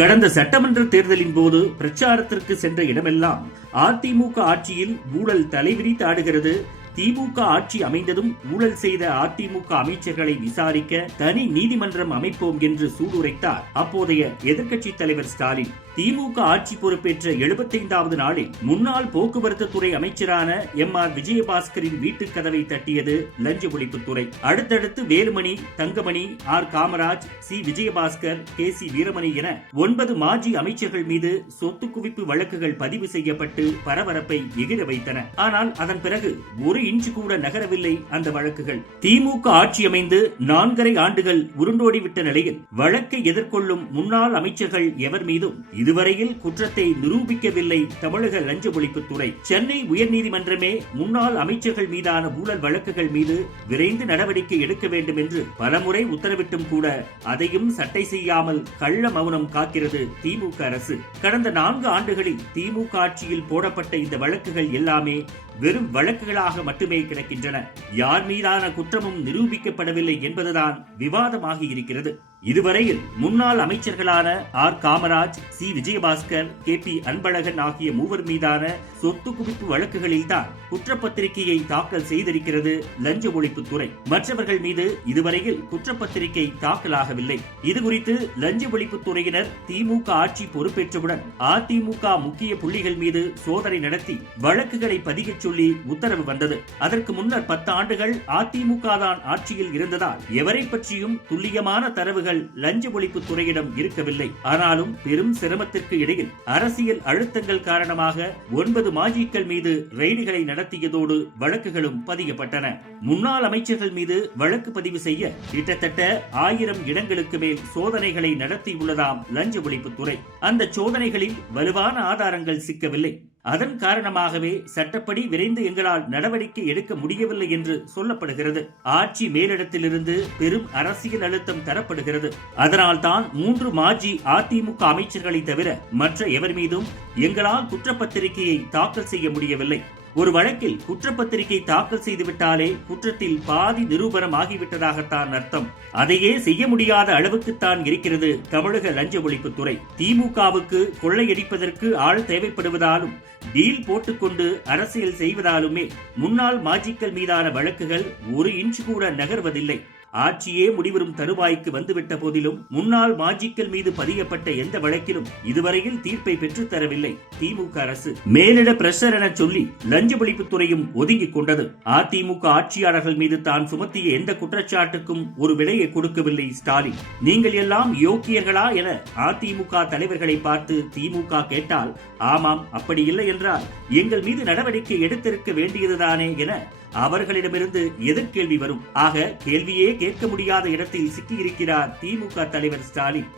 கடந்த சட்டமன்ற தேர்தலின் போது பிரச்சாரத்திற்கு சென்ற இடமெல்லாம் அதிமுக ஆட்சியில் ஊழல் தலைவிரித்து ஆடுகிறது. திமுக ஆட்சி அமைந்ததும் ஊழல் செய்த அதிமுக அமைச்சர்களை விசாரிக்க தனி நீதிமன்றம் அமைப்போம் என்று சூடுரைத்தார் அப்போதைய எதிர்க்கட்சித் தலைவர் ஸ்டாலின். திமுக ஆட்சி பொறுப்பேற்ற எழுபத்தைந்தாவது நாளில் முன்னாள் போக்குவரத்து துறை அமைச்சரான எம் ஆர் விஜயபாஸ்கரின் வீட்டு கதவை தட்டியது லஞ்ச ஒழிப்புத்துறை. அடுத்தடுத்து Velumani Thangamani R Kamaraj C Vijayabaskar K C Veeramani என ஒன்பது மாஜி அமைச்சர்கள் மீது சொத்து குவிப்பு வழக்குகள் பதிவு செய்யப்பட்டு பரபரப்பை எகிர வைத்தன. ஆனால் அதன் பிறகு ஒரு இன்ச்சு கூட நகரவில்லை அந்த வழக்குகள். திமுக ஆட்சி அமைந்து நான்கரை ஆண்டுகள் உருண்டோடிவிட்ட நிலையில் வழக்கை எதிர்கொள்ளும் முன்னாள் அமைச்சர்கள் எவர் மீதும் இதுவரையில் குற்றத்தை நிரூபிக்கவில்லை தமிழக லஞ்ச ஒழிப்புத்துறை சென்னை உயர்நீதிமன்றமே முன்னாள் அமைச்சர்கள் மீதான ஊழல் வழக்குகள் மீது விரைந்து நடவடிக்கை எடுக்க வேண்டும் என்று பலமுறை உத்தரவிட்டும் கூட அதையும் சட்டை செய்யாமல் கள்ள மௌனம் காக்கிறது திமுக அரசு. கடந்த நான்கு ஆண்டுகளில் திமுக ஆட்சியில் போடப்பட்ட இந்த வழக்குகள் எல்லாமே வெறும் வழக்குகளாக மட்டுமே கிடக்கின்றன. யார் மீதான குற்றமும் நிரூபிக்கப்படவில்லை என்பதுதான் விவாதமாகி இருக்கிறது. இதுவரையில் முன்னாள் அமைச்சர்களான R. Kamaraj C. Vijayabaskar K. P. Anbazhagan ஆகிய மூவர் மீதான சொத்து குவிப்பு வழக்குகளில்தான் குற்றப்பத்திரிகையை தாக்கல் செய்திருக்கிறது லஞ்ச ஒழிப்புத்துறை மற்றவர்கள் மீது இதுவரையில் குற்றப்பத்திரிகை தாக்கலாகவில்லை. இதுகுறித்து லஞ்ச ஒழிப்புத்துறையினர் திமுக ஆட்சி பொறுப்பேற்றவுடன் அதிமுக முக்கிய புள்ளிகள் மீது சோதனை நடத்தி வழக்குகளை பதிகச் சொல்லி உத்தரவு வந்தது. அதற்கு முன்னர் பத்து ஆண்டுகள் அதிமுக தான் ஆட்சியில் இருந்ததால் எவரை பற்றியும் துல்லியமான தரவுகள் லஞ்ச ஒழிப்பு துறையிடம் இருக்கவில்லை. ஆனாலும் பெரும் சிரமத்திற்கு இடையில் அரசியல் அழுத்தங்கள் காரணமாக ஒன்பது மாஜிக்கள் மீது ரெய்டுகளை நடத்தியதோடு வழக்குகளும் பதியப்பட்டன. முன்னாள் அமைச்சர்கள் மீது வழக்கு பதிவு செய்ய கிட்டத்தட்ட ஆயிரம் இடங்களுக்கு மேல் சோதனைகளை நடத்தியுள்ளதாம் லஞ்ச ஒழிப்புத்துறை அந்த சோதனைகளில் வலுவான ஆதாரங்கள் சிக்கவில்லை. அதன் காரணமாகவே சட்டப்படி விரைந்து எங்களால் நடவடிக்கை எடுக்க முடியவில்லை என்று சொல்லப்படுகிறது. ஆட்சி மேலிடத்திலிருந்து பெரும் அரசியல் அழுத்தம் தரப்படுகிறது. அதனால்தான் மூன்று மாஜி அதிமுக அமைச்சர்களை தவிர மற்ற எவர் மீதும் எங்களால் குற்றப்பத்திரிகையை தாக்கல் செய்ய முடியவில்லை. ஒரு வழக்கில் குற்றப்பத்திரிகை தாக்கல் செய்துவிட்டாலே குற்றத்தில் பாதி நிரூபணம் ஆகிவிட்டதாகத்தான் அர்த்தம். அதையே செய்ய முடியாத அளவுக்குத்தான் இருக்கிறது தமிழக லஞ்ச ஒழிப்புத்துறை திமுகவுக்கு கொள்ளையடிப்பதற்கு ஆள் தேவைப்படுவதாலும் டீல் போட்டுக்கொண்டு அரசியல் செய்வதாலுமே முன்னாள் மாஜிக்கள் மீதான வழக்குகள் ஒரு இன்ச் கூட நகர்வதில்லை. ஆட்சியே முடிவரும் தருவாய்க்கு வந்துவிட்ட போதிலும் முன்னாள் மாஜிக்கள் மீது பதியப்பட்ட எந்த வழக்கிலும் இதுவரையில் தீர்ப்பை பெற்றுத்தரவில்லை திமுக அரசு மேலிட பிரஷர் என சொல்லி லஞ்ச ஒழிப்புத்துறையும் ஒதுங்கிக் கொண்டது. அதிமுக ஆட்சியாளர்கள் மீது தான் சுமத்திய எந்த குற்றச்சாட்டுக்கும் ஒரு விலையை கொடுக்கவில்லை ஸ்டாலின். நீங்கள் எல்லாம் யோக்கியர்களா என அதிமுக தலைவர்களை பார்த்து திமுக கேட்டால் ஆமாம் அப்படி இல்லை என்றால் எங்கள் மீது நடவடிக்கை எடுத்திருக்க வேண்டியதுதானே என அவர்களிடமிருந்து எதிர்கேள்வி வரும். ஆக கேள்வியே கேட்க முடியாத இடத்தில் சிக்கியிருக்கிறார் திமுக தலைவர் ஸ்டாலின்.